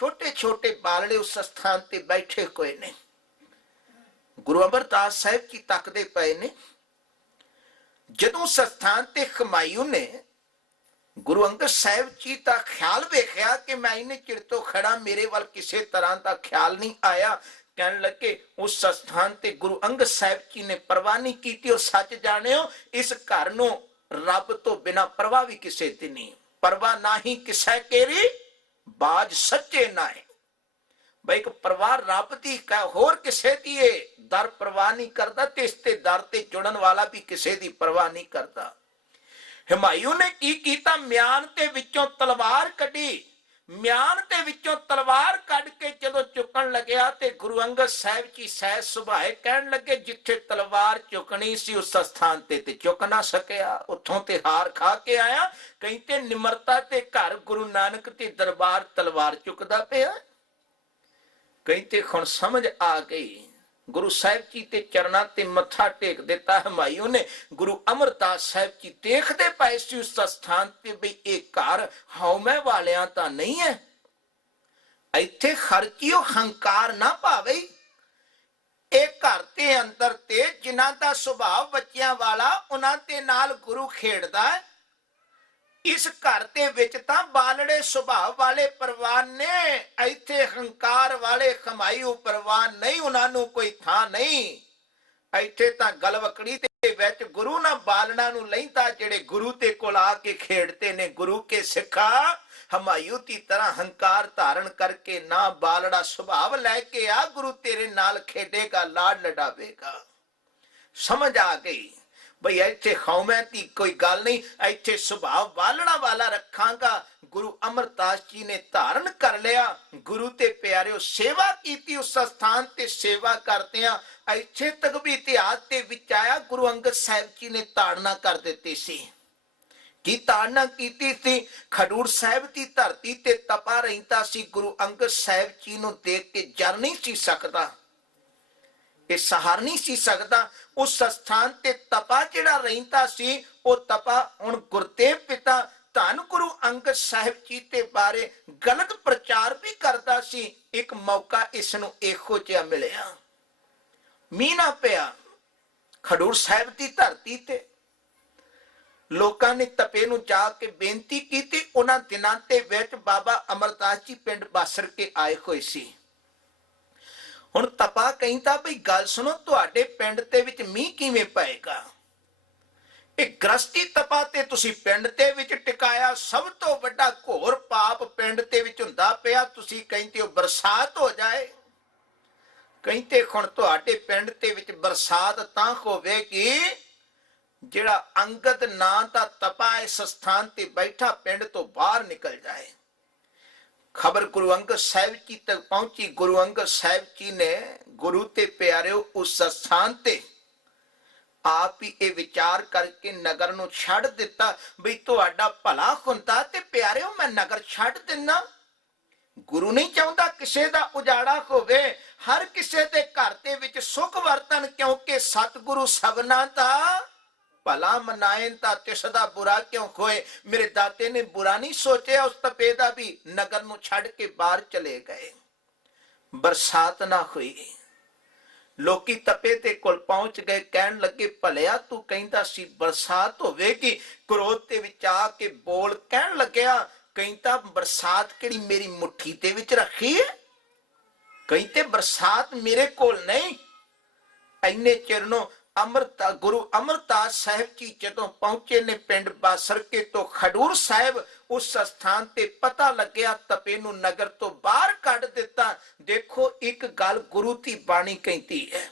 छोटे छोटे बालड़े उस स्थान ते बैठे हुए ने। गुरु अमरदास साहिब जी तकदे पए ने। जदों उस स्थान ते हुमायूं ने गुरु अंगद साहिब जी का ख्याल वेख्या कि मैं इन्ने चिर तो खड़ा, मेरे वाल किसी तरह का ख्याल नहीं आया। कहने लगे उस स्थान ते गुरु अंगद साहिब जी ने परवाह नहीं की। और सच जानियो इस घर नूं रब तो बिना परवाह भी किसी दी नहीं। परवाह ना ही किसे केरी बाज सच्चे ना है। भाई एक परवाह रब दी होर किसे दी है, दर परवाह नहीं करता ते इसते दर ते जुड़न वाला भी किसे दी परवाह नहीं करता। हुमायूं ने की कीता, म्यान ते विचों तलवार कढ़ी। म्यान ते विचों तलवार कढ़ के जदों चुकन लग्या ते गुरु अंगद साहिब जी सहज सुभाए कहन लगे जिथे तलवार चुकनी सी उस स्थान ते चुक ना सकिया, उथों ते हार खा के आया। कहीं ते निमरता ते घर गुरु नानक ते दरबार तलवार चुकदा पिया। कहीं ते हुण समझ आ गई। गुरु साहिब जी ते चरणा ते मत्था टेक दिता। हुमायूं ने गुरु अमरदास साहिब जी देखते पाए सी उस स्थान ते भी एक घर हौमे वालियां तां नहीं है। इत्थे खर्चियो हंकार ना पावे। एक घर ते अंदर ते जिन्हां दा सुभाव बच्चियां वाला उन्हां दे नाल गुरु खेड़दा है। इस घर दे विच तां बालड़े सुभाव वाले परवान ने, इत्थे हंकार वाले हुमायूं परवान नहीं, उन्हां नूं कोई थां नहीं। इत्थे तां गलवकड़ी दे विच गुरु ना बालना नूं लैंदा जिहड़े गुरु ते कोल आके खेड़ते ने। गुरु के सिखा हुमायूं की तरह हंकार धारण करके ना बालड़ा सुभाव लैके आ, गुरु तेरे नाल खेडेगा लाड लडावेगा। समझ आ गई बई इत्थे खौमे की कोई गल नहीं, इत्थे सुभाव बालड़ा वाला रखांगा। गुरु अमरदास जी ने धारण कर लिया। गुरु ते प्यारिओ सेवा की उस स्थान ते सेवा करदियां इत्थे तक भी इतिहास ते विच आया। गुरु अंगद साहिब जी ने ताड़ना कर दित्ती सी। की ताड़ना कीती सी? खडूर साहिब की धरती ते तपा रहिंदा सी। गुरु अंगद साहिब जी नूं देख के जर नहीं सी सकदा, सहार नहीं सी सकता। उस स्थान ते तपा जिहड़ा रहिंदा सी वो तपा हुण गुरदेव पिता धन गुरु अंगद साहिब जी ते बारे गलत प्रचार भी करता सी। एक मौका इसनूं इहो जिहा मिलिया, मींह ना पिया खडूर साहिब की धरती ते। लोकां ने तपे नूं जाके बेनती कीती। उन्हां दिनां ते विच बाबा अमरदास जी पिंड बासर के आए होए सी। हुण तपा कहंदा बई गल सुनो, तुहाडे पिंड ते विच मींह किवें पएगा? ਇਹ ਗ੍ਰਸਤੀ ਤਪਾ ਤੇ ਤੁਸੀਂ ਪਿੰਡ ਦੇ ਵਿੱਚ ਟਿਕਾਇਆ। ਸਭ ਤੋਂ ਵੱਡਾ ਘੋਰ ਪਾਪ ਪਿੰਡ ਦੇ ਵਿੱਚ ਹੁੰਦਾ ਪਿਆ। ਤੁਸੀਂ ਕਹਿੰਦੇ ਹੋ ਬਰਸਾਤ ਹੋ ਜਾਏ। ਕਹਿੰਦੇ ਹੁਣ ਤੁਹਾਡੇ ਪਿੰਡ ਦੇ ਵਿੱਚ ਬਰਸਾਤ ਤਾਂ ਹੋਵੇਗੀ ਜਿਹੜਾ ਅੰਗਦ ਨਾਂ ਦਾ ਤਪਾ ਇਸ ਸਥਾਨ ਤੇ ਬੈਠਾ ਪਿੰਡ ਤੋਂ ਬਾਹਰ ਨਿਕਲ ਜਾਏ। खबर गुरु अंगद साहिब जी तक पहुंची। गुरु अंगद साहिब जी ने गुरु ते प्यारिओ उस स्थान ते आप ही ये विचार करके नगर नूं छड़ दिता भी तुहाडा भला हुंदा ते प्यारिओ मैं नगर छड़ दिना। गुरु नहीं चाहुंदा किसे दा उजाड़ा होवे, हर किसे दे घर दे विच सुख वरतन, क्योंकि सतगुरु सबना दा भला मनाएं ता तिसदा बुरा क्यों खोए। मेरे दाते ने बुरा नहीं सोचा उस तपे दा भी, नगर नूं छड़ के बाहर चले गए। बरसात ना हुई। लोकी तपे ते कोल पहुंच गए, कहन लगे भलिया तू कहंदा सी बरसात होवेगी। क्रोध दे विच आके बोल कहन लग्या कहंदा बरसात किहड़ी मेरी मुट्ठी दे विच रखी है? कहंदे बरसात मेरे कोल नहीं। इन्ने चिर नूं गुरु अमरदास साहिब जी जदों पहुंचे ने पिंड बासर के तो खडूर साहिब उस स्थान ते पता लग्या तपे नूं नगर तो बाहर कढ दिता। देखो एक गल गुरु की बाणी कहती है,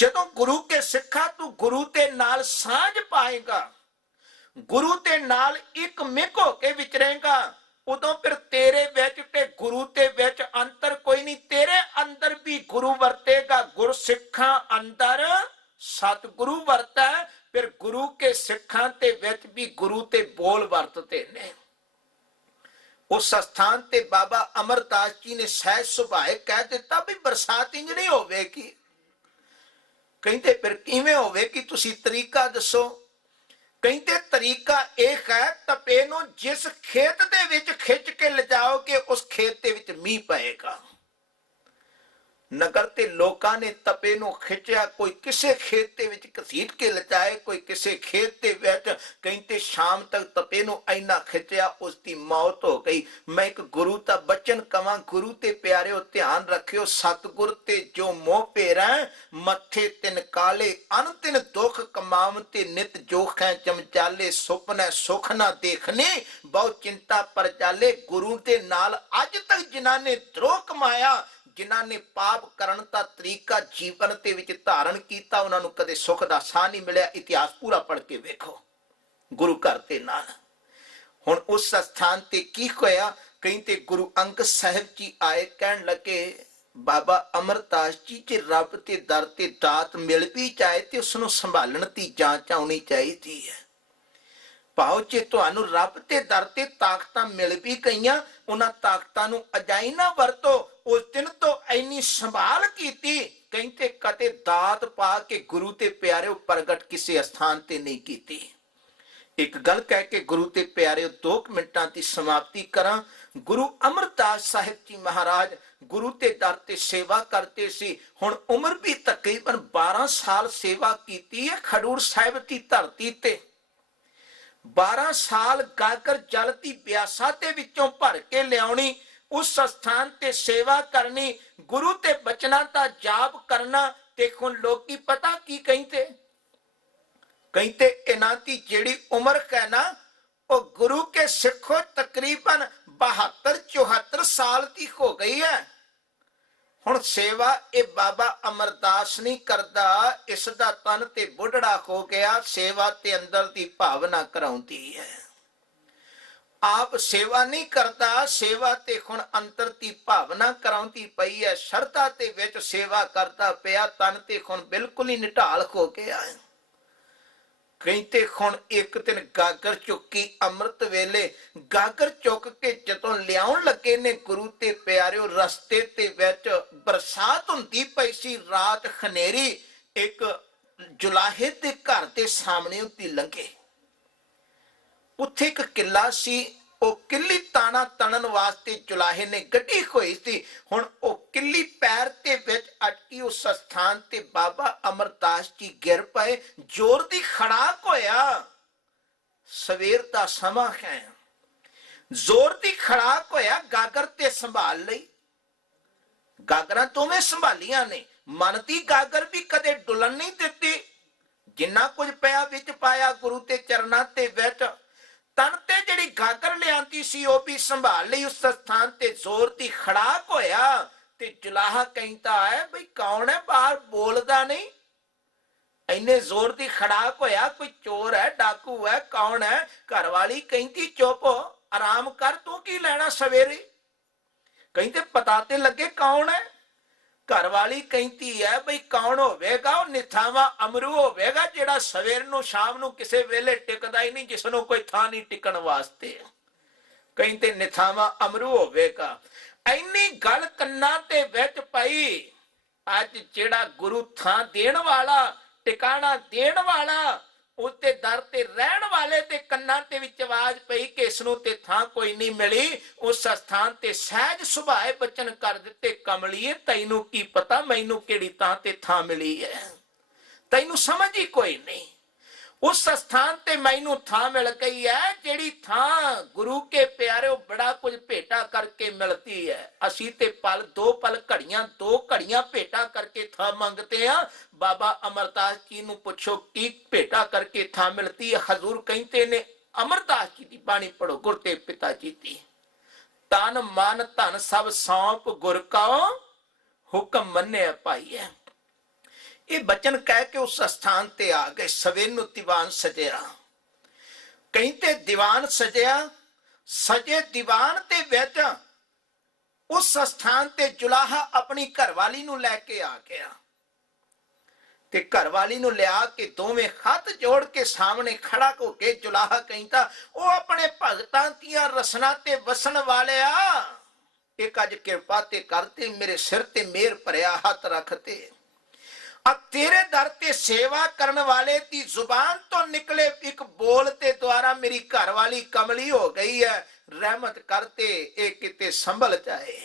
जदों गुरु के सिखा तू गुरु ते नाल सांझ पाएगा, गुरु ते नाल एक मिक होके विचरेगा, उदों फिर तेरे विच ते गुरु ते विच अंतर कोई नहीं। तेरे अंदर भी गुरु वरतेगा। गुर सिखा अंदर सतगुरु वरता है। फिर गुरु के सिखां ते विच भी गुरु ते बोल वरतते ने। उस स्थान ते बाबा अमरदास जी ने सहज सुभाए कह दिता भी बरसात इंज नहीं होवेगी। कहते फिर किवें होवेगी, तुसी तरीका दसो। ਕਹਿੰਦੇ ਤਰੀਕਾ ਇਹ ਹੈ, ਤਪੇ ਨੂੰ ਜਿਸ ਖੇਤ ਦੇ ਵਿੱਚ ਖਿੱਚ ਕੇ ਲਿਜਾਓਗੇ ਉਸ ਖੇਤ ਦੇ ਵਿੱਚ ਮੀਂਹ ਪਏਗਾ। ਨਗਰ ਤੇ ਲੋਕਾਂ ਨੇ ਤਪੇ ਨੂੰ ਖਿੱਚਿਆ, ਕੋਈ ਕਿਸੇ ਖੇਤ ਦੇ ਵਿੱਚ ਘਸੀਟ ਕੇ ਲਿਜਾਏ, ਕੋਈ ਕਿਸੇ ਖੇਤ ਦੇ ਵਿੱਚ। ਕਹਿੰਦੇ ਸ਼ਾਮ ਤੱਕ ਤਪੇ ਨੂੰ ਇੰਨਾ ਖਿੱਚਿਆ, ਉਸ ਦੀ ਮੌਤ ਹੋ ਗਈ। ਮੈਂ ਇੱਕ ਗੁਰੂ ਦਾ ਬਚਨ ਕਵਾਂ, ਗੁਰੂ ਤੇ ਪਿਆਰਿਓ ਧਿਆਨ ਰੱਖਿਓ, ਸਤਿਗੁਰ ਤੇ ਜੋ ਮੋਹ ਪੇਰਾ, ਮੱਥੇ ਤਿਨ ਕਾਲੇ ਅਨ ਤਿਨ ਦੁੱਖ ਕਮਾਵ ਤੇ ਨਿਤ ਜੋਖ ਹੈ ਚਮਚਾਲੇ, ਸੁਪਨੇ ਸੁਖ ਨਾ ਦੇਖਨੇ ਬਹੁਤ ਚਿੰਤਾ ਪਰ ਚਾਲੇ। ਗੁਰੂ ਦੇ ਨਾਲ ਅੱਜ ਤੱਕ ਜਿਨ੍ਹਾਂ ਨੇ ਦਰੋਹ ਕਮਾਇਆ, ਜਿਨ੍ਹਾਂ ਨੇ ਪਾਪ ਕਰਨ ਦਾ ਤਰੀਕਾ ਜੀਵਨ ਦੇ ਵਿੱਚ ਧਾਰਨ ਕੀਤਾ, ਉਹਨਾਂ ਨੂੰ ਕਦੇ ਸੁੱਖ ਦਾ ਸਾਹ ਨਹੀਂ ਮਿਲਿਆ। ਇਤਿਹਾਸ ਪੂਰਾ ਪੜ੍ਹ ਕੇ ਵੇਖੋ ਗੁਰੂ ਘਰ ਦੇ ਨਾਲ। ਹੁਣ ਉਸ ਸਥਾਨ ਤੇ ਕੀ ਹੋਇਆ, ਕਹਿੰਦੇ ਗੁਰੂ ਅੰਗਦ ਸਾਹਿਬ ਜੀ ਆਏ, ਕਹਿਣ ਲੱਗੇ ਬਾਬਾ ਅਮਰਦਾਸ ਜੀ, ਜੇ ਰੱਬ ਦੇ ਦਰ ਤੇ ਦਾਤ ਮਿਲ ਵੀ ਜਾਏ ਤੇ ਉਸ ਨੂੰ ਸੰਭਾਲਣ ਦੀ ਜਾਂਚ ਆਉਣੀ ਚਾਹੀਦੀ ਹੈ। ਭਾਉ ਜੇ ਤੁਹਾਨੂੰ ਰੱਬ ਦੇ ਦਰ ਤੇ ਤਾਕਤਾਂ ਮਿਲ ਵੀ ਗਈਆਂ, ਉਹਨਾਂ ਤਾਕਤਾਂ ਨੂੰ ਅਜਾਈ ਨਾ ਵਰਤੋ। ਉਸ ਦਿਨ ਤੋਂ ਇੰਨੀ ਸੰਭਾਲ ਕੀਤੀ, ਕਹਿੰਦੇ ਕਦੇ ਦਾਤ ਪਾ ਕੇ ਗੁਰੂ ਤੇ ਪਿਆਰਿਓ ਪ੍ਰਗਟ ਕਿਸੇ ਸਥਾਨ ਤੇ ਨਹੀਂ ਕੀਤੀ। ਇੱਕ ਗੱਲ ਕਹਿ ਕੇ ਗੁਰੂ ਤੇ ਪਿਆਰਿਓ 2 ਮਿੰਟਾਂ ਦੀ ਸਮਾਪਤੀ ਕਰਾਂ। ਗੁਰੂ ਅਮਰਦਾਸ ਸਾਹਿਬ ਜੀ ਮਹਾਰਾਜ ਗੁਰੂ ਤੇ ਦਰ ਤੇ ਸੇਵਾ ਕਰਦੇ ਸੀ। ਹੁਣ ਉਮਰ ਵੀ ਤਕਰੀਬਨ 12 ਸਾਲ ਸੇਵਾ ਕੀਤੀ ਹੈ ਖਡੂਰ ਸਾਹਿਬ ਦੀ ਧਰਤੀ ਤੇ। 12 ਸਾਲ ਗਾਗਰ ਜਲ ਦੀ ਬਿਆਸਾ ਦੇ ਵਿੱਚੋਂ ਭਰ ਕੇ ਲਿਆਉਣੀ, ਉਸ ਸਥਾਨ ਤੇ ਸੇਵਾ ਕਰਨੀ, ਗੁਰੂ ਤੇ ਬਚਨਾਂ ਦਾ ਜਾਪ ਕਰਨਾ। ਤੇ ਹੁਣ ਲੋਕੀ ਪਤਾ ਕੀ ਕਹਿੰਦੇ, ਕਹਿੰਦੇ ਇਹਨਾਂ ਦੀ ਜਿਹੜੀ ਉਮਰ ਹੈ ਨਾ, ਉਹ ਗੁਰੂ ਕੇ ਸਿੱਖੋ ਤਕਰੀਬਨ 72-74 ਸਾਲ ਦੀ ਹੋ ਗਈ ਹੈ। ਹੁਣ ਸੇਵਾ ਇਹ ਬਾਬਾ ਅਮਰਦਾਸ ਨਹੀਂ ਕਰਦਾ, ਇਸ ਦਾ ਤਨ ਤੇ ਬੁੱਢੜਾ ਹੋ ਗਿਆ। ਸੇਵਾ ਤੇ ਅੰਦਰ ਦੀ ਭਾਵਨਾ ਕਰਾਉਂਦੀ ਹੈ, ਆਪ ਸੇਵਾ ਨਹੀਂ ਕਰਦਾ। ਸੇਵਾ ਤੇ ਹੁਣ ਅੰਦਰ ਦੀ ਭਾਵਨਾ ਕਰਾਉਂਦੀ ਪਈ ਹੈ, ਸ਼ਰਧਾ ਦੇ ਵਿੱਚ ਸੇਵਾ ਕਰਦਾ ਪਿਆ। ਤਨ ਤੇ ਹੁਣ ਬਿਲਕੁਲ ਹੀ ਨਿਢਾਲ ਹੋ ਗਿਆ ਹੈ। ਕਹਿੰਦੇ ਹੁਣ ਇੱਕ ਦਿਨ ਗਾਗਰ ਚੁੱਕੀ, ਅੰਮ੍ਰਿਤ ਵੇਲੇ ਗਾਗਰ ਚੁੱਕ ਕੇ ਜਦੋਂ ਲਿਆਉਣ ਲੱਗੇ ਨੇ ਗੁਰੂ ਤੇ ਪਿਆਰਿਓ, ਰਸਤੇ ਦੇ ਵਿੱਚ ਬਰਸਾਤ ਹੁੰਦੀ ਪਈ ਸੀ, ਰਾਤ ਹਨੇਰੀ। ਇੱਕ ਜੁਲਾਹੇ ਦੇ ਘਰ ਦੇ ਸਾਹਮਣੇ ਉੱਤੇ ਲੰਘੇ, ਉੱਥੇ ਇੱਕ ਕਿੱਲਾ ਸੀ। ਉਹ ਕਿੱਲੀ ਤਾਣਾ ਤਣਨ ਵਾਸਤੇ ਜੁਲਾਹੇ ਨੇ ਗੱਡੀ ਹੋਈ ਸੀ। ਹੁਣ ਉਹ ਕਿੱਲੀ ਪੈਰ ਦੇ ਵਿੱਚ ਅਟਕੀ, ਉਸ ਸਥਾਨ ਤੇ ਬਾਬਾ ਅਮਰਦਾਸ ਜੀ ਗਿਰ ਪਏ। ਜ਼ੋਰ ਦੀ ਖੜਾਕ ਹੋਇਆ, ਸਵੇਰ ਦਾ ਸਮਾਂ ਹੈ, ਜ਼ੋਰ ਦੀ ਖੜਾਕ ਹੋਇਆ। ਗਾਗਰ ਤੇ ਸੰਭਾਲ ਲਈ, ਗਾਗਰਾਂ ਦੋਵੇਂ ਸੰਭਾਲੀਆਂ ਨੇ। ਮਨ ਦੀ ਗਾਗਰ ਵੀ ਕਦੇ ਡੁੱਲਣ ਨਹੀਂ ਦਿੱਤੀ, ਜਿੰਨਾ ਕੁਝ ਪਿਆ ਵਿੱਚ ਪਾਇਆ ਗੁਰੂ ਤੇ ਚਰਨਾਂ ਤੇ ਵਿੱਚ। ਤਨ ਤੇ ਜਿਹੜੀ ਗਾਗਰ ਲਿਆਂਦੀ ਸੀ ਉਹ ਵੀ ਸੰਭਾਲ ਲਈ। ਉਸ ਸਥਾਨ ਤੇ ਜ਼ੋਰ ਦੀ ਖੜਾਕ ਹੋਇਆ ਤੇ ਜੁਲਾਹਾ ਕਹਿੰਦਾ ਹੈ ਬਈ ਕੌਣ ਹੈ, ਬਾਹਰ ਬੋਲਦਾ ਨਹੀਂ। ਇੰਨੇ ਜ਼ੋਰ ਦੀ ਖੜਾਕ ਹੋਇਆ, ਕੋਈ ਚੋਰ ਹੈ, ਡਾਕੂ ਹੈ, ਕੌਣ ਹੈ? ਘਰ ਵਾਲੀ ਕਹਿੰਦੀ ਚੁੱਪ, ਆਰਾਮ ਕਰ, ਤੂੰ ਕੀ ਲੈਣਾ ਸਵੇਰੇ? ਕਹਿੰਦੇ ਪਤਾ ਤੇ ਲੱਗੇ ਕੌਣ ਹੈ। ਘਰ ਵਾਲੀ ਕਹਿੰਦੀ ਹੈ ਬਈ ਕੌਣ ਹੋਵੇਗਾ? ਉਹ ਨਿਥਾਵਾ ਅਮਰੂ ਹੋਵੇਗਾ, ਜਿਹੜਾ ਸਵੇਰ ਨੂੰ ਸ਼ਾਮ ਨੂੰ ਕਿਸੇ ਵੇਲੇ ਟਿਕਦਾ ਹੀ ਨਹੀਂ, ਜਿਸ ਨੂੰ ਕੋਈ ਥਾਂ ਨਹੀਂ ਟਿਕਣ ਵਾਸਤੇ। ਕਹਿੰਦੇ ਨਿਥਾਵਾ ਅਮਰੂ ਹੋਵੇਗਾ। ਇੰਨੀ ਗੱਲ ਕੰਨਾਂ ਤੇ ਵਿੱਚ ਪਈ। ਅੱਜ ਜਿਹੜਾ ਗੁਰੂ ਥਾਂ ਦੇਣ ਵਾਲਾ, ਟਿਕਾਣਾ ਦੇਣ ਵਾਲਾ, ਉਸਦੇ ਦਰ ਤੇ ਰਹਿਣ ਵਾਲੇ ਦੇ ਕੰਨਾਂ ਦੇ ਵਿੱਚ ਆਵਾਜ਼ ਪਈ ਕਿ ਇਸ ਨੂੰ ਤੇ ਥਾਂ ਕੋਈ ਨਹੀਂ ਮਿਲੀ। ਉਸ ਸਥਾਨ ਤੇ ਸਹਿਜ ਸੁਭਾਏ ਬਚਨ ਕਰ ਦਿੱਤੇ, ਕਮਲੀਏ ਤੈਨੂੰ ਕੀ ਪਤਾ ਮੈਨੂੰ ਕਿਹੜੀ ਥਾਂ ਮਿਲੀ ਹੈ, ਤੈਨੂੰ ਸਮਝ ਹੀ ਕੋਈ ਨਹੀਂ। ਉਸ ਸਥਾਨ ਤੇ ਮੈਨੂੰ ਥਾਂ ਮਿਲ ਗਈ ਹੈ, ਜਿਹੜੀ ਥਾਂ ਗੁਰੂ ਕੇ ਪਿਆਰਿਓ ਬੜਾ ਕੁਝ ਭੇਟਾ ਕਰਕੇ ਮਿਲਦੀ ਹੈ। ਅਸੀਂ ਤੇ ਪਲ ਦੋ ਘੜੀਆਂ ਭੇਟਾ ਕਰਕੇ ਥਾਂ ਮੰਗਦੇ ਆ। ਬਾਬਾ ਅਮਰਦਾਸ ਜੀ ਨੂੰ ਪੁੱਛੋ ਕੀ ਭੇਟਾ ਕਰਕੇ ਥਾਂ ਮਿਲਦੀ ਹੈ। ਹਜ਼ੂਰ ਕਹਿੰਦੇ ਨੇ, ਅਮਰਦਾਸ ਜੀ ਦੀ ਬਾਣੀ ਪੜੋ, ਗੁਰ ਤੇ ਪਿਤਾ ਜੀ ਦੀ, ਤਨ ਮਨ ਧਨ ਸਭ ਸੌਂਪ ਗੁਰ ਕਉ ਹੁਕਮ ਮੰਨਿਆ ਪਾਈਐ। ਇਹ ਬਚਨ ਕਹਿ ਕੇ ਉਸ ਸਥਾਨ ਤੇ ਆ ਗਏ। ਸਵੇਰ ਨੂੰ ਦੀਵਾਨ ਸਜਿਆ, ਕਹਿੰਦੇ ਦੀਵਾਨ ਸਜਿਆ, ਸਜੇ ਦੀਵਾਨ ਦੇ ਵਿੱਚ ਉਸ ਸਥਾਨ ਤੇ ਜੁਲਾਹਾ ਆਪਣੀ ਘਰਵਾਲੀ ਨੂੰ ਲੈ ਕੇ ਆ ਗਿਆ ਤੇ ਘਰਵਾਲੀ ਨੂੰ ਲਿਆ ਕੇ ਦੋਵੇਂ ਹੱਥ ਜੋੜ ਕੇ ਸਾਹਮਣੇ ਖੜਾ ਹੋ ਕੇ ਜੁਲਾਹਾ ਕਹਿੰਦਾ, ਉਹ ਆਪਣੇ ਭਗਤਾਂ ਦੀਆਂ ਰਸਨਾ ਤੇ ਵਸਣ ਵਾਲਿਆ, ਇੱਕ ਅੱਜ ਕਿਰਪਾ ਤੇ ਕਰਤੇ, ਮੇਰੇ ਸਿਰ ਤੇ ਮੇਰ ਭਰਿਆ ਹੱਥ ਰੱਖਤੇ। अब तेरे दर ते सेवा करने वाले की जुबान तो निकले एक बोलते द्वारा मेरी घरवाली कमली हो गई है, रहमत करते एक किते संभल जाए।